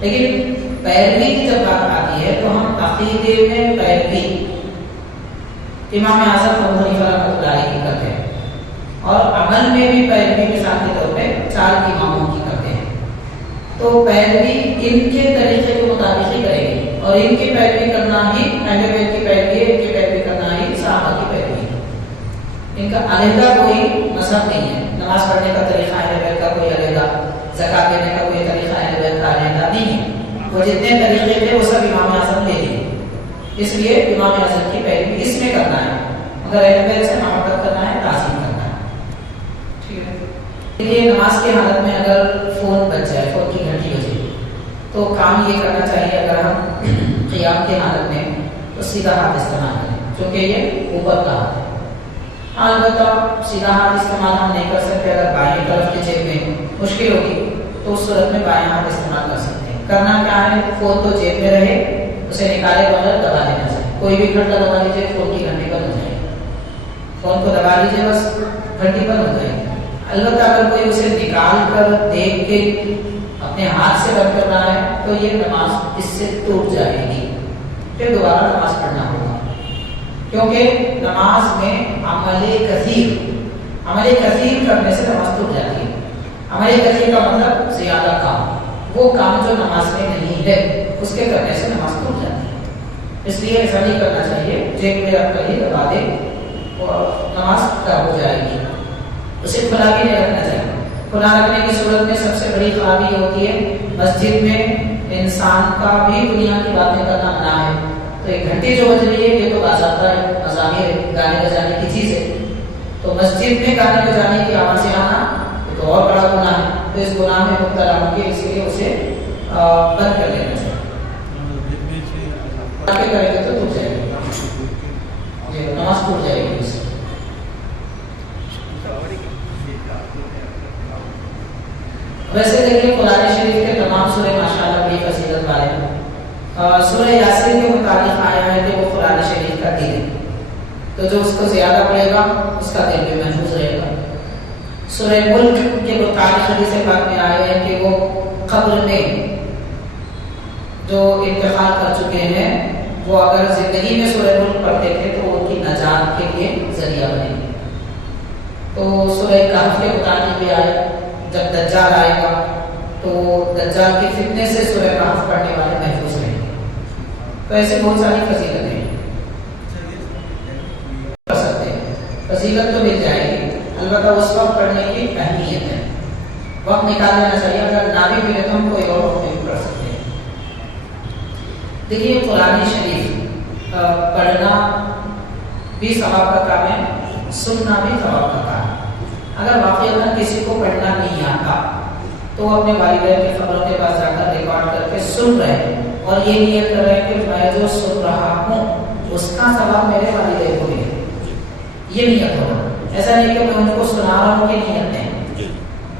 لیکن پیروی کی جب بات آتی ہے تو ہم عقیدے میں پیروی امام اعظم ابو حنیفہ رحمۃ اللہ علیہ کی کرتے ہیں، اور عمل میں بھی پیروی مثال کے طور پہ 4 اماموں کی کرتے ہیں. تو پیروی ان کے طریقے کے مطابق ہی کریں گے، اور ان کی پیروی کرنا ہی اہل بیت کی پیروی ہے، ان کی پیروی کرنا ہی صحابہ کی پیروی ہے. ان کا علیحدہ کوئی مذہب نہیں ہے. نماز پڑھنے کا طریقہ اہل بیت کا کوئی علیحدہ، زکات دینے کا کوئی طریقہ اہل بیت کا علیحدہ نہیں ہے. وہ جتنے طریقے تھے وہ سب امام اعظم لے لیے. اس لیے امام اعظم کی پیروی اس میں کرنا ہے، اگر اہل بیت سے محبت کرنا ہے، تعظیم کرنا ہے. ٹھیک ہے. یہ نماز کی حالت میں اگر فون بج جائے، فون کی گھنٹی بجے، تو کام یہ کرنا چاہیے اگر ہم قیام کی حالت میں تو سیدھا ہاتھ استعمال کریں، کیونکہ یہ اوپر کا ہاتھ ہے. البتہ سیدھا ہاتھ استعمال ہم نہیں کر سکتے. اگر بائیں طرف کی جیب میں مشکل ہوگی تو اس صورت میں بائیں ہاتھ استعمال کر سکتے ہیں. کرنا کیا ہے، فون تو جیب میں رہے، اسے نکالے بغیر دبا دینا چاہیے. کوئی بھی گھنٹہ دبا لیجیے، فون کی گھنٹی بند ہو جائے گی. فون کو دبا لیجیے، بس گھنٹی بند ہو جائے گی. البتہ اگر کوئی اسے نکال کر دیکھ کے اپنے ہاتھ سے بند کر رہا ہے تو یہ نماز اس سے ٹوٹ جائے گی، پھر دوبارہ نماز پڑھنا ہوگا. کیونکہ نماز میں عمل کثیر کرنے سے نماز ٹوٹ جاتی ہے. عمل کثیر کا مطلب زیادہ کام، وہ کام جو نماز میں نہیں ہے اس کے کرنے سے نماز ٹوٹ جاتی ہے. اس لیے ایسا نہیں کرنا چاہیے، جیب میں رکھ کر ہی دبا دے اور نماز خراب ہو جائے گی. اسے کھلا بھی نہیں رکھنا چاہیے. کھلا رکھنے کی صورت میں سب سے بڑی خرابی ہوتی ہے مسجد میں انسان کا بھی دنیا کی باتیں کرنا منع ہے. تو ایک گھنٹی جو بج رہی ہے یہ تو باضابطہ مزامیر گانے بجانے کی چیز ہے. تو مسجد میں گانے بجانے کی آوازیں آنا یہ تو اور بڑا گناہ ہے. تو اس گناہ میں مبتلا ہوں گے، اس لیے اسے بند کر لینا چاہیے. کریں گے تو ٹوٹ جائے گی، نماز ٹوٹ جائے گی. ویسے دیکھیں قرآن شریف کے تمام سورے ماشاءاللہ بڑی فضیلت والے ہیں. سورہ یاسین کے متعلق آیا ہے کہ وہ قرآن شریف کا دل ہے، تو جو اس کو زیادہ پڑھے گا اس کا دل بھی محفوظ رہے گا. سورہ ملک کے متعلق حدیث پاک میں آیا ہے کہ وہ قبر میں جو انتقال کر چکے ہیں وہ اگر زندگی میں سورہ ملک پڑھتے تھے تو ان کی نجات کے لیے ذریعہ بنے گی. تو سورہ کہف کے متعلق بھی آیا جب دجال آئے گا تو دجال کے فتنے سے سورہ کہف پڑھنے والے محفوظ رہیں گے. تو ایسے بہت ساری فضیلتیں کر سکتے ہیں. فضیلت تو مل جائے گی، البتہ اس وقت پڑھنے کی اہمیت ہے. وقت نکال لینا چاہیے، اگر نہ بھی ملے تو ہم کوئی اور وقت بھی پڑھ سکتے ہیں. دیکھیے قرآن شریف پڑھنا بھی ثواب کا کام ہے، سننا بھی ثواب کا کام ہے. اگر واقعہ کسی کو پڑھنا نہیں آتا تو اپنے والدین کی خبروں کے پاس جا کر ریکارڈ کر کے سن رہے ہیں اور یہ نیت کر رہے ہیں کہ میں جو سن رہا ہوں اس کا ثواب میرے والدین کو ملے. یہ نیت ہونا، ایسا نہیں کہ میں ان کو سنا رہا ہوں کہ نیت نہیں،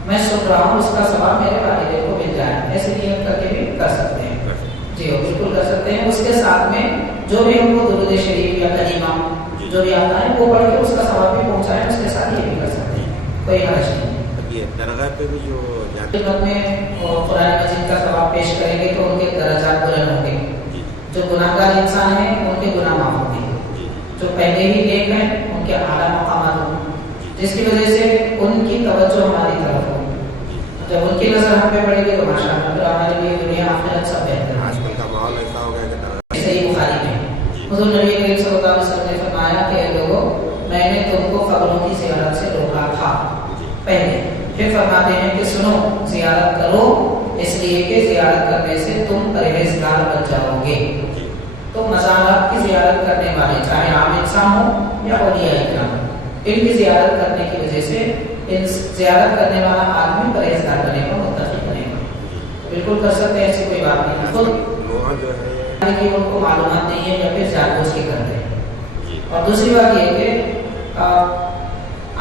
میں سن رہا ہوں اس کا ثواب میرے والدین کو مل جائے. ایسے نیت کر کے بھی کر سکتے ہیں. جی ہاں بالکل کر سکتے ہیں. اس کے ساتھ میں جو بھی ہم کو درود شریف یا کلمہ جو بھی آتا ہے وہ پڑھ کے اس کا ثواب بھی پہنچائیں، اس کے ساتھ یہ بھی کر سکتے ہیں، کوئی حرج نہیں. درگاہ پہ بھی جو خدمت میں قرآن مجید کا ثواب پیش کریں گے تو ان کے درجات بلند ہوں گے. جو گناہ گار انسان ہیں ان کے گناہ معاف ہوں گے، جو پہلے ہی نیک ہیں ان کے اعلیٰ مقامات ہوں گے، جس کی وجہ سے ان کی توجہ ہماری طرف ہو. جو جب ان کی نظر ہم پہ پڑے گی تو ماشاء اللہ پھر ہمارے لیے دنیا آخرت سب بہتر ہے. آج کل کا ماحول ایسا ہو گیا کہ صحیح بخاری میں حضور نبی کریم صلی اللہ علیہ وسلم نے فرمایا کہ لوگوں میں نے تم کو قبروں کی زیارت سے روکا تھا پہلے، پھر فرماتے ہیں کہ سنو زیارت کرو اس لیے کہ زیارت کرنے سے تم پرہیزگار بن جاؤ گے. تو مزارات کی زیارت کرنے والے چاہے عام انسان ہو یا اولیاء کرام، ان کی زیارت کرنے کی وجہ سے ان زیارت کرنے والا آدمی پرہیزگار بنے گا، متقی بنے گا. بالکل کر سکتے ہیں، ایسی کوئی بات نہیں. خود جو ہے کہ ان کو معلومات نہیں ہے یا پھر جان بوجھ کے کرتے ہیں. اور دوسری بات یہ کہ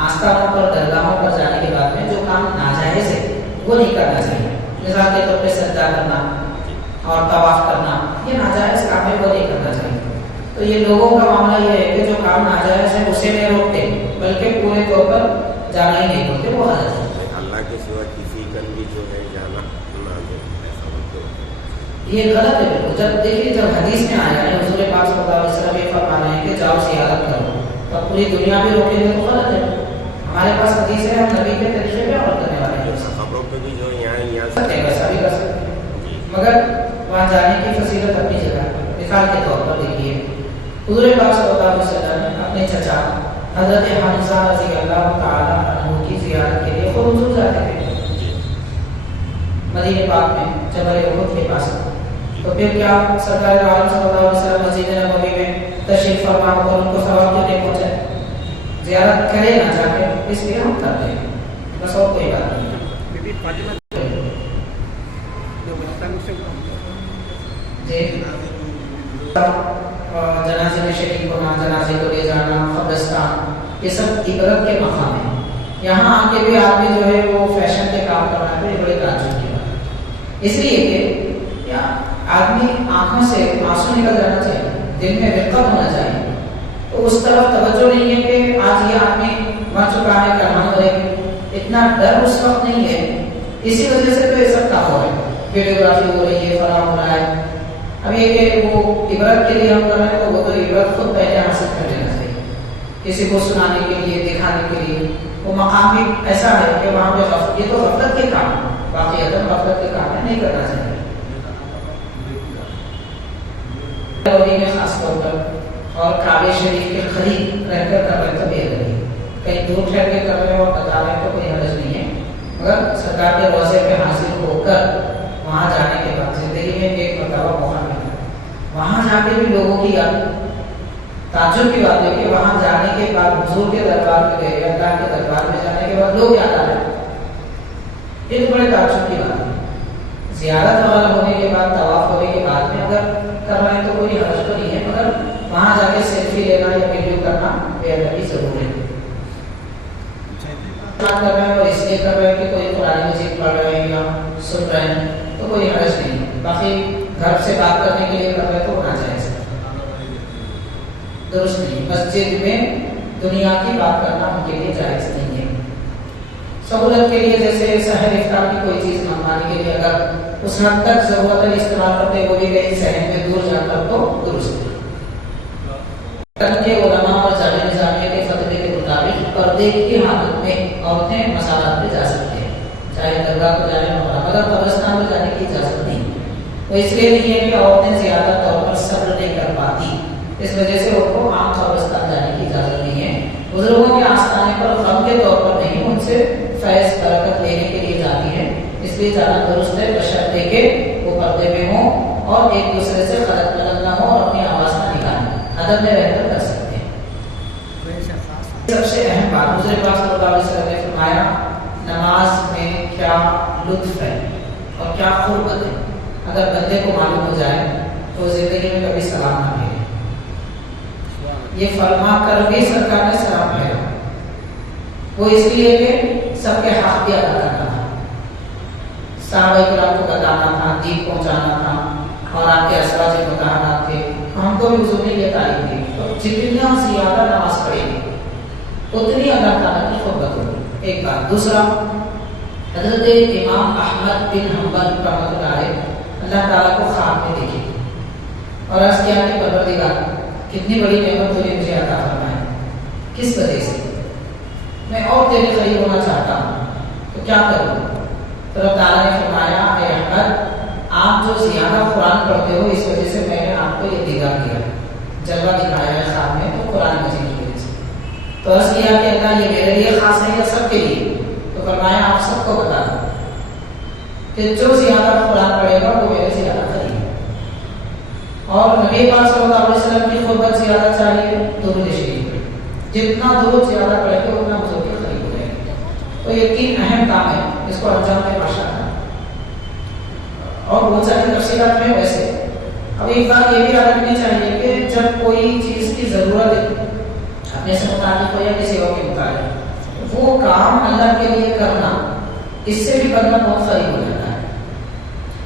آستانوں پر درگاہوں پر جانے کے بعد میں جو کام ناجائز ہے وہ نہیں کرنا چاہیے. مثال کے طور پہ سجدہ کرنا اور طواف کرنا یہ ناجائز کام ہے، وہ نہیں کرنا چاہیے. تو یہ لوگوں کا معاملہ یہ ہے کہ جو کام ناجائز ہے اسے نہیں روکتے بلکہ پورے طور پر جانا ہی نہیں بولتے، وہ غلط ہے. اللہ کے سوا کسی کا بھی جو ہے جانا یہ غلط ہے بالکل. جب دیکھیے جب حدیث میں آیا ہے حضور پاک صلی اللہ علیہ وسلم یہ فرما رہے ہیں کہ جاؤ زیارت کرو، تو پوری دنیا بھی روکے گے تو غلط ہے. ہمارے پاس حدیث ہے، ہم نبی کے طریقے پہ عمل کرنے والے ہیں. خبروں پہ بھی جو یہاں ویسا بھی کر سکتے ہیں، مگر وہاں جانے کی فضیلت اپنی جگہ ہے. مثال کے طور پر دیکھیے حضور پاک صلی اللہ علیہ وسلم اپنے چچا حضرت حمزہ رضی اللہ تعالیٰ عنہ کی زیارت کے لیے خود حضور جاتے تھے مدینہ پاک میں جبل احد کے پاس. تو پھر کیا سرکار عالم صلی اللہ علیہ وسلم مسجد نبوی میں تشریف فرما کر ان کو ثواب کیوں نہیں پہنچائے؟ زیارت کرے نہ جا کے، اس لیے ہم کرتے ہیں، بس اور کوئی بات نہیں. جی جنازے میں شریک ہونا، جنازے کو لے جانا، قبرستان، یہ سب عبرت کے مقام ہیں. یہاں آ کے بھی آدمی جو ہے وہ فیشن کے کام کر رہا ہے، یہ بڑے تعجب کی بات ہے. اس لیے کہ آدمی آنکھوں سے آنسو نکل جانا چاہیے، دل میں رقت ہونا چاہیے. تو اس طرف توجہ نہیں ہے کہ آج یہ آدمی مر چکا ہے، کلمہ ہو رہے گی، اتنا ڈر اس وقت نہیں ہے. اسی وجہ سے تو یہ سب کام ہو رہا ہے، ویڈیوگرافی ہو رہی ہے، فلاں ہو رہا ہے. اب یہ کہ وہ عبرت کے لیے ہم کر رہے ہیں تو وہ تو عبرت خود پہلے حاصل کر لینا چاہیے، کسی کو سنانے کے لیے، دکھانے کے لیے. وہ مقام بھی ایسا ہے کہ وہاں پہ یہ تو غفلت کے کام ہے، واقعی غفلت کے کام ہے، نہیں کرنا چاہیے. میں خاص طور پر اور کعبہ شریف کے قریب رہ کر کر رہے تو بے ادبی، کہیں دور ٹھہر کے کر رہے ہو اور بتا رہے تو کوئی حرج نہیں ہے. مگر سرکار کے روزے پہ حاضر ہو کر وہاں جانے کے بعد زندگی میں ایک مرتبہ موقع ملا، وہاں جا کے بھی لوگوں کی یاد. تعجب کی بات ہے کہ وہاں جانے کے بعد حضور کے دربار میں گئے، اللہ کے دربار میں جانے کے بعد لوگ یاد آ رہے ہیں. یہ تو بڑے تعجب کی بات ہے. زیارت وغیرہ ہونے کے بعد، طواف ہونے کے بعد میں اگر کر رہے ہیں تو کوئی حرج تو نہیں ہے، مگر وہاں جا کے سیلفی لینا یا ویڈیو کرنا بے ادبی ضرور ہے. کر رہے ہیں اور اس لیے کر رہے ہیں کہ کوئی قرآن مجید پڑھ رہے ہیں یا سن رہے ہیں تو کوئی حرج نہیں. باقی گھر سے بات کرنے کے لیے کر رہے تو ہونا چاہیے، درست نہیں. مسجد میں دنیا کی بات کرنا ان کے لیے جائز نہیں ہے. سہولت کے لیے جیسے سحر افطار کی کوئی چیز منگوانے کے لیے اگر اس حد تک ضرورت ہے استعمال کرتے وہ بھی کہیں شہر میں دور جا کر تو درست ہے. کے علماء اور جامع نظامیہ کے فتوے کے مطابق پردے کی حالت میں عورتیں مسالات پہ جا سکتے ہیں، چاہے درگاہ کو جانے مگر قبرستان میں جانے کی اجازت نہیں. وہ اس لیے نہیں ہے کہ عورتیں زیادہ طور پر صبر نہیں کر پاتی، اس وجہ سے ان کو عام قبرستان جانے کی اجازت نہیں ہے. بزرگوں کے آستانے پر غم کے طور پر نہیں، ان سے فیض برکت لینے کے لیے جاتی ہے، اس لیے جانا درست ہے، بشرطے کہ وہ پردے میں ہوں اور ایک دوسرے سے خلط ملط نہ ہو اور اپنی آواز نہ نکالیں، ادب میں رہ کر کر سکتے ہیں. سب سے اہم بات حضور پاک صلی اللہ علیہ وسلم نے فرمایا نماز میں کیا لطف ہے اور کیا قربت ہے. اگر بندے کو معلوم ہو جائے تو زندگی میں کبھی سلام نہ پھیرے. یہ فرما کر بھی سرکار نے سلام پھیرا، وہ اس لیے کہ سب کے حق بھی ادا کرنا تھا، صحابہ کرام کو بتانا تھا، دین پہنچانا تھا، اور آپ کے ازواج مطہرات تھے. ہم کو بھی حضور نے یہ تعلیم دی تو جتنا زیادہ نماز پڑھیں گے اتنی اللہ تعالیٰ کی قربت ہوگی. ایک بات. دوسرا حضرت امام احمد بن حنبل رحمۃ اللہ علیہ اللہ تعالیٰ کو خواب میں دیکھے اور عرض کیا کہ پروردگار کتنی بڑی نعمت تو نے مجھے عطا فرمائی، کس وجہ سے میں اور تیرے قریب ہونا چاہتا ہوں، تو کیا کروں؟ تو اللہ تعالیٰ نے فرمایا اے احمد آپ جو زیادہ قرآن پڑھتے ہو اس وجہ سے میں نے آپ کو یہ دیدار دیا، جلوہ دکھایا ہے خواب میں، تو قرآن مجید کی وجہ سے۔ تو عرض کیا کہ اللہ یہ میرے لیے خاص ہے یا سب کے لیے؟ تو فرمایا آپ سب کو بتا دو کہ جو زیادہ قرآن پڑھے گا وہ میرے زیادہ قریب ہے۔ اور نبی پاک صلی اللہ علیہ وسلم کی قربت زیادہ چاہیے درود شریف، جتنا درود زیادہ پڑھے گا اتنا حضور کے قریب ہو جائے گا۔ تو یہ تین اہم کام ہے، اس کو انجام دے ماشاءاللہ۔ اور بہت ساری تفصیلات میں ویسے اب ایک بات یہ بھی یاد رکھنی چاہیے کہ جب کوئی چیز کی ضرورت ہے اپنے سے متعلق ہو یا کسی اور کے متعلق، وہ کام اللہ کے لیے کرنا اس سے بھی بندہ بہت قریب ہو جاتا ہے۔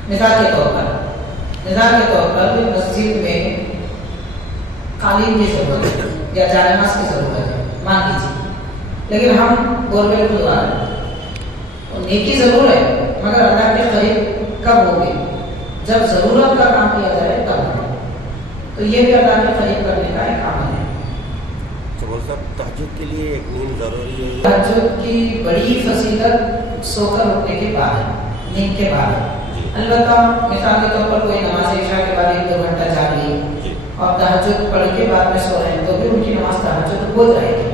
مثال کے طور پر مسجد میں قالین کی ضرورت ہے یا جائے کی ضرورت ہے مان لیجیے، لیکن ہم بورویل کھلوا رہے ہیں، نیکی ضرور ہے مگر اللہ کے قریب کب ہوگی؟ جب ضرورت کا کام کیا جائے تب ہوگا۔ تو یہ بھی اللہ کے قریب کرنے کا ایک عمل ہے۔ تہجد کے لیے ایک نیند ضروری ہے۔ تہجد کی بڑی فضیلت سو کر اٹھنے کے بعد ہے، نیند کے بعد ہے۔ البتہ مثال کے طور پر کوئی نماز عشاء کے بعد 1-2 گھنٹہ جاگ لی اور تہجد پڑھ کے بعد میں سو رہے ہیں تو بھی ان کی نماز تہجد ہو جائے گی،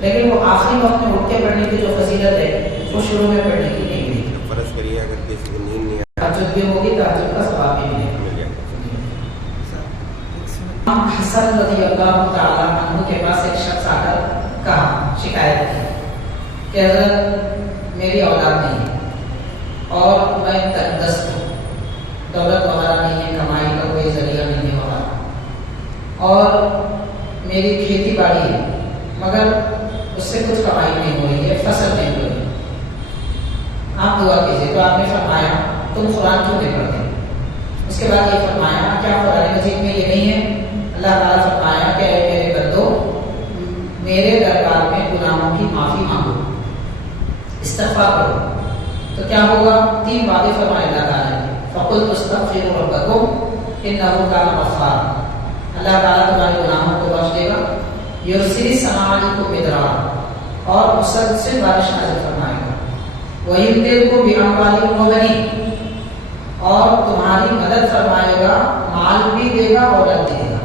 لیکن وہ آخری وقت میں اٹھ کے پڑھنے کی جو فضیلت ہے وہ شروع میں پڑھنے کی نہیں ملی۔ فرض کریے اگر کسی کو نیند نہیں تہجد بھی ہوگی، تہجد کا ثواب بھی ملے گا۔ حسن رضی اللہ تعالیٰ عنہ کے پاس ایک شخص آ کر کہا، شکایت کی کہ حضرت میری اولاد نہیں ہے اور میں تندرست ہوں، دولت وغیرہ نہیں ہے، کمائی کا کوئی ذریعہ نہیں ہے وغیرہ، اور میری کھیتی باڑی ہے مگر اس سے کچھ کمائی نہیں ہو رہی ہے، فصل نہیں ہو رہی، آپ دعا کیجیے۔ تو آپ نے فرمایا تم قرآن کیوں نہیں پڑھتے؟ اس کے بعد یہ فرمایا کیا قرآن مجید میں یہ نہیں ہے؟ اللہ تعالیٰ فرمایا کہ اے میرے بندو میرے دربار میں گناہوں کی معافی مانگو، استغفار کرو، تو کیا ہوگا؟ 3 باتیں فرمائے اللہ تعالیٰ نے، فَقُلْتُ اسْتَغْفِرُوا رَبَّكُمْ إِنَّهُ كَانَ غَفَّارًا، اللہ تعالیٰ تمہارے گناہوں کو بخش دے گا، يُرْسِلِ السَّمَاءَ عَلَيْكُم مِّدْرَارًا، اور مسلسل بارش نازل فرمائے گا، وَيُمْدِدْكُم بِأَمْوَالٍ وَبَنِينَ، اور تمہاری مدد فرمائے گا، مال بھی دے گا اور اولاد دے گا۔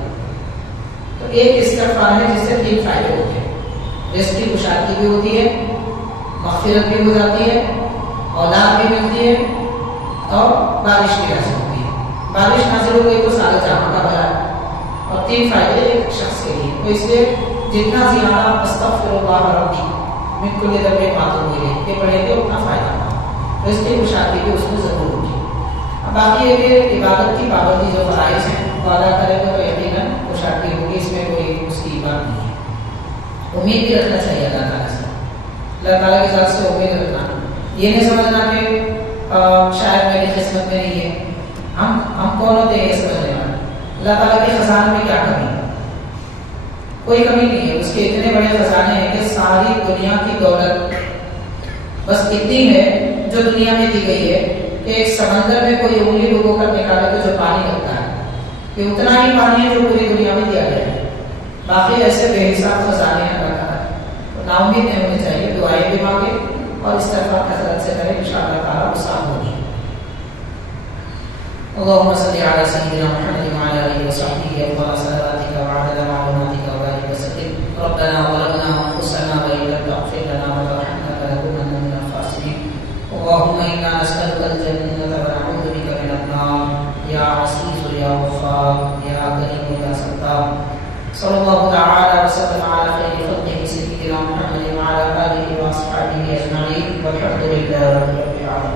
تو ایک استغفار ہے جس سے 3 فائدے ہوتے ہیں، رزق کی کشادگی بھی ہوتی ہے، مغفرت بھی ہو جاتی ہے، اولاد بھی ملتی ہے اور بارش بھی نازل ہوتی ہے۔ بارش نازل ہو گئی تو سارے جہاں کا بھلا، اور 3 فائدے ایک شخص کے لیے۔ تو اس لیے جتنا زیادہ استغفر اللہ ربی من کل ذنب واتوب الیہ یہ پڑھیں گے اتنا فائدہ ہوگا، تو اس کی کشادگی بھی اس میں ضرور ہوگی۔ اب باقی ہے کہ عبادت کی پابندی جو فرائض ہیں وہ ادا کرے گا تو یقیناً کشادگی ہوگی، اس میں کوئی اس کی بات نہیں ہے۔ امید بھی رکھنا چاہیے اللہ تعالیٰ سے، اللہ تعالیٰ کی ذات سے امید رکھنا، یہ نہیں سمجھنا کہ شاید میری قسمت میں نہیں ہے، ہم کون ہوتے ہیں یہ سمجھنے والے؟ اللہ تعالیٰ کے خزانے میں کیا کمی ہے؟ کوئی کمی نہیں ہے، اس کے اتنے بڑے خزانے ہیں کہ ساری دنیا کی دولت بس اتنی ہے جو دنیا میں دی گئی ہے کہ ایک سمندر میں کوئی انگلی ڈبو کر نکالے تو جو پانی لگتا ہے کہ اتنا ہی پانی ہے جو پوری دنیا میں دیا گیا ہے، باقی ایسے بے حساب خزانے ہیں اللہ تعالیٰ۔ تو نا امید نہیں ہونی چاہیے، دعائیں بھی مانگے اور استغفار کثرت سے کریں، انشاءاللہ تعالیٰ آسان ہوگی۔ اللهم صل على سيدنا محمد وعلى اله وصحبه افضل صلواتك وعدد معلوماتك وبارك وسلم۔ ربنا ظلمنا انفسنا وان لم تغفر لنا وترحمنا لنكونن من الخاسرين۔ اللهم انا نسالك الجنه ونعوذ بك من النار يا عزيز يا غفار يا كريم يا ستار۔ صلى الله تعالى وسلم على خير خلقه سيدنا محمد وعلى اله واصحابه اجمعين، والحمد لله رب العالمين۔